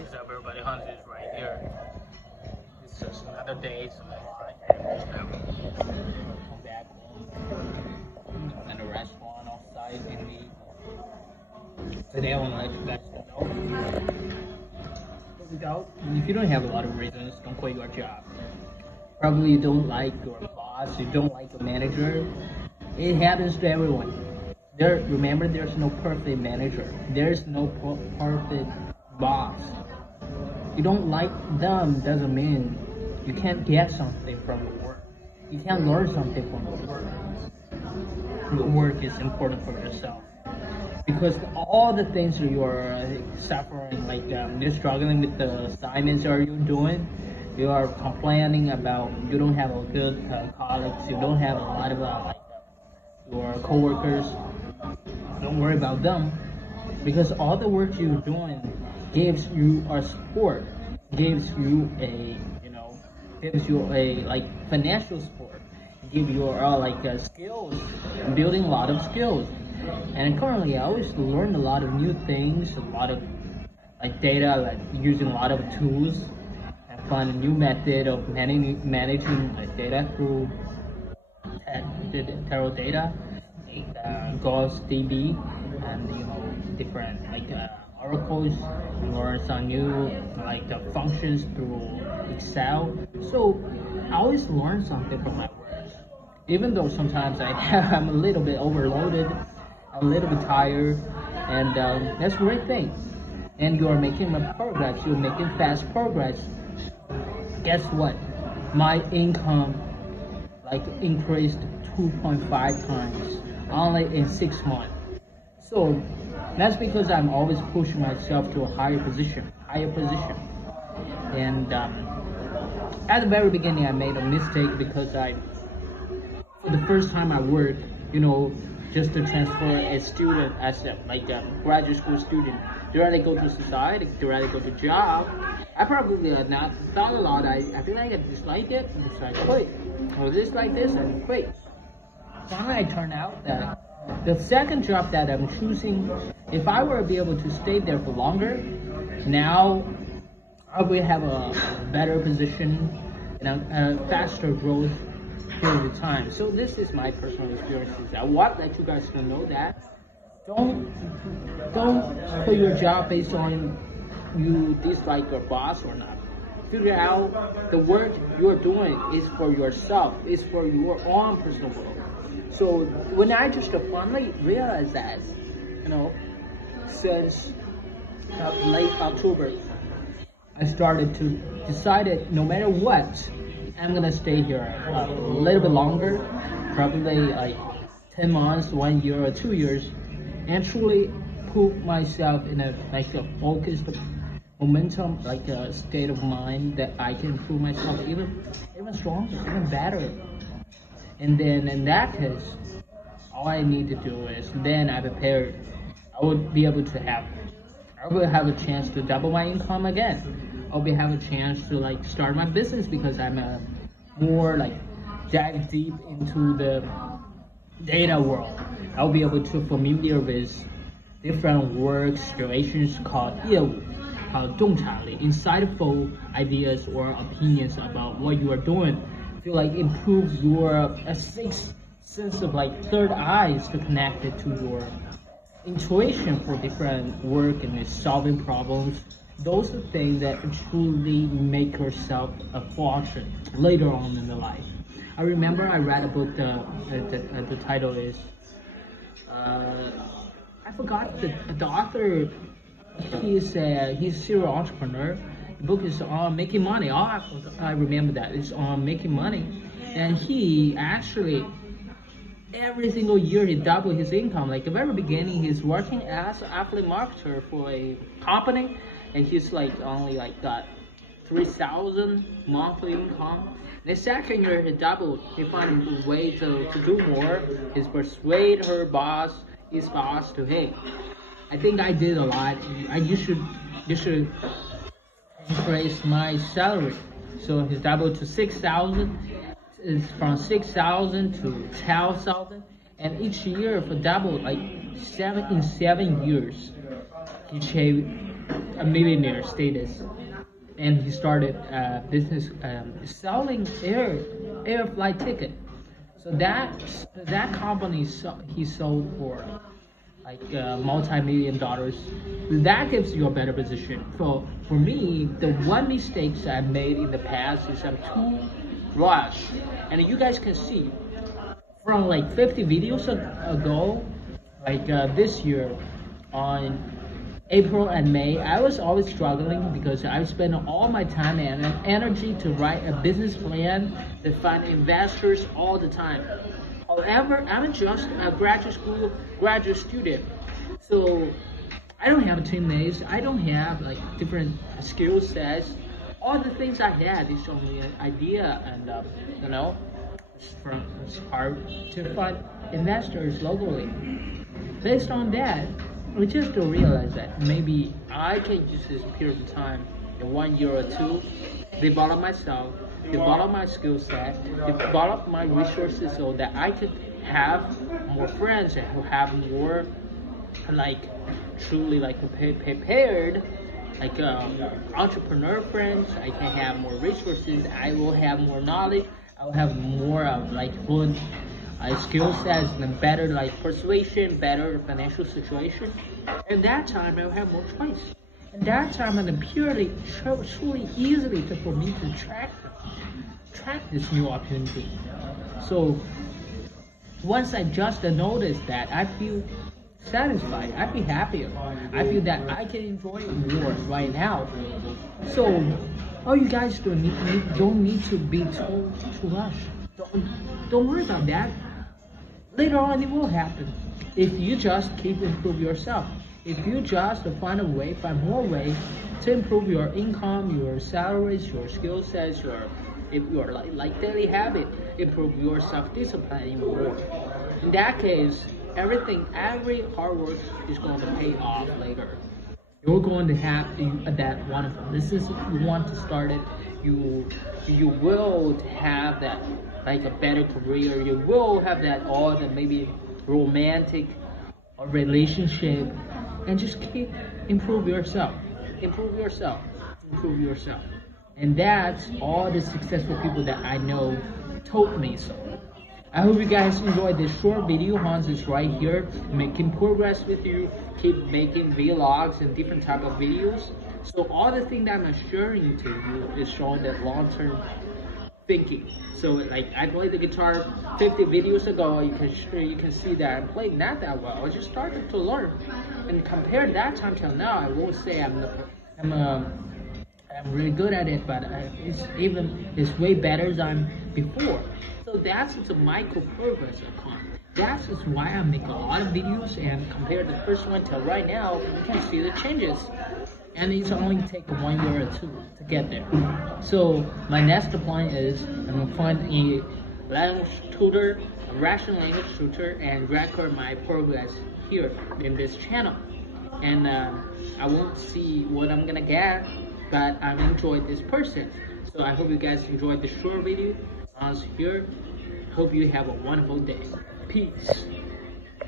What's up, everybody? Hans is right here. It's just another day, so let's right here. Come back home at a restaurant outside in the. Today I want to let you guys know. If you don't have a lot of reasons, don't quit your job. Probably you don't like your boss, you don't like your manager. It happens to everyone. Remember, there's no perfect manager. There's no perfect boss. You don't like them doesn't mean you can't get something from the work. You can't learn something from the work. The work is important for yourself. Because all the things that you're suffering, like you're struggling with the assignments you're doing, you are complaining about you don't have a good colleagues, you don't have a lot of your coworkers. Don't worry about them, because all the work you're doing gives you a support, gives you a like financial support, give you skills, building a lot of skills. And currently I always learn a lot of new things, a lot of data, using a lot of tools, and find a new method of managing data through Teradata, Gauss DB, and different oracles, or some new functions through Excel. So I always learn something from my work, even though sometimes I'm a little bit overloaded, I'm a little bit tired, and that's a great thing. And you are making progress, you're making fast progress. Guess what? My income increased 2.5 times only in 6 months. So that's because I'm always pushing myself to a higher position. And at the very beginning I made a mistake, because for the first time I worked, just to transfer a student as a graduate school student, directly go to society, directly go to job. I probably not thought a lot. I feel like I disliked it, so I quit. Or this like this, and quit. Finally, it turned out that the second job that I'm choosing, if I were to be able to stay there for longer, now I will have a better position and a faster growth period of time. So this is my personal experiences. I want to let you guys know that don't quit your job based on you dislike your boss or not. Figure out the work you're doing is for yourself, is for your own personal growth. So when I just finally realized that, since late October, I started to decide no matter what, I'm gonna stay here a little bit longer, probably 10 months, 1 year, or 2 years, and truly put myself in a focused momentum, a state of mind that I can improve myself even stronger, even better. And then in that case, all I need to do is then I prepared. I would have a chance to double my income again. I'll have a chance to start my business, because I'm more dive deep into the data world. I'll be able to familiar with different work situations called 业务,洞察力, insightful ideas or opinions about what you are doing. Feel improve your sixth sense of third eyes to connect it to your intuition for different work and solving problems. Those are things that truly make yourself a fortune later on in the life. I remember I read a book, the title is, I forgot the author. He's a serial entrepreneur. The book is on making money. I remember that. It's on making money. And he actually, every single year he doubled his income. The very beginning, he's working as an affiliate marketer for a company, and he's only got 3,000 monthly income. The second year he doubled. He found a way to do more. He persuade his boss to, hey, I think I did a lot. You should increase my salary. So he's doubled to 6,000. It's from 6,000 to 12,000, and each year for double in 7 years, he shaved a millionaire status, and he started a business selling air flight ticket. So that company he sold for like multi-million dollars. That gives you a better position. So for me, the one mistakes I made in the past is I'm too rushed, and you guys can see from like 50 videos ago, like this year on April and May, I was always struggling because I spent all my time and energy to write a business plan, to find investors all the time. However, I'm just a graduate student, so I don't have teammates. I don't have like different skill sets. All the things I had is only an idea, and it's hard to find investors locally. Based on that, we just to realize that maybe I can use this period of time in 1 year or two, develop myself, develop my skill set, develop my resources so that I could have more friends who have more like truly like prepared like entrepreneur friends. I can have more resources, I will have more knowledge, I will have more of like fluent skill sets and better like persuasion, better financial situation. And that time I will have more choice. And that time and purely, truly easily for me to track this new opportunity. So once I just noticed that, I feel satisfied, I feel happier, I feel that I can enjoy more right now. So all you guys don't need to be too rushed. Don't worry about that. Later on it will happen if you just keep improve yourself. If you just find more ways to improve your income, your salaries, your skill sets, if you're like daily habit, improve your self-discipline even more. In that case, every hard work is going to pay off later. You're going to have that wonderful business if you want to start it. You will have that like a better career. You will have that all the maybe romantic or relationship, and just keep improve yourself. And that's all the successful people that I know told me so. I hope you guys enjoyed this short video. Hans is right here making progress with you, keep making vlogs and different type of videos. So all the thing that I'm sharing to you is showing that long-term thinking. So like I played the guitar 50 videos ago, you can see that I played not that well. I just started to learn, and compared that time till now, I won't say I'm really good at it, but it's way better than before. So that's the micro progress I call it. That's why I make a lot of videos, and compared the first one till right now, you can see the changes. And it's only take 1 year or two to get there. So my next plan is I'm gonna find a language tutor, a Russian language tutor, and record my progress here in this channel. And I won't see what I'm gonna get, but I enjoyed this person. So I hope you guys enjoyed the short video. I was here. Hope you have a wonderful day. Peace.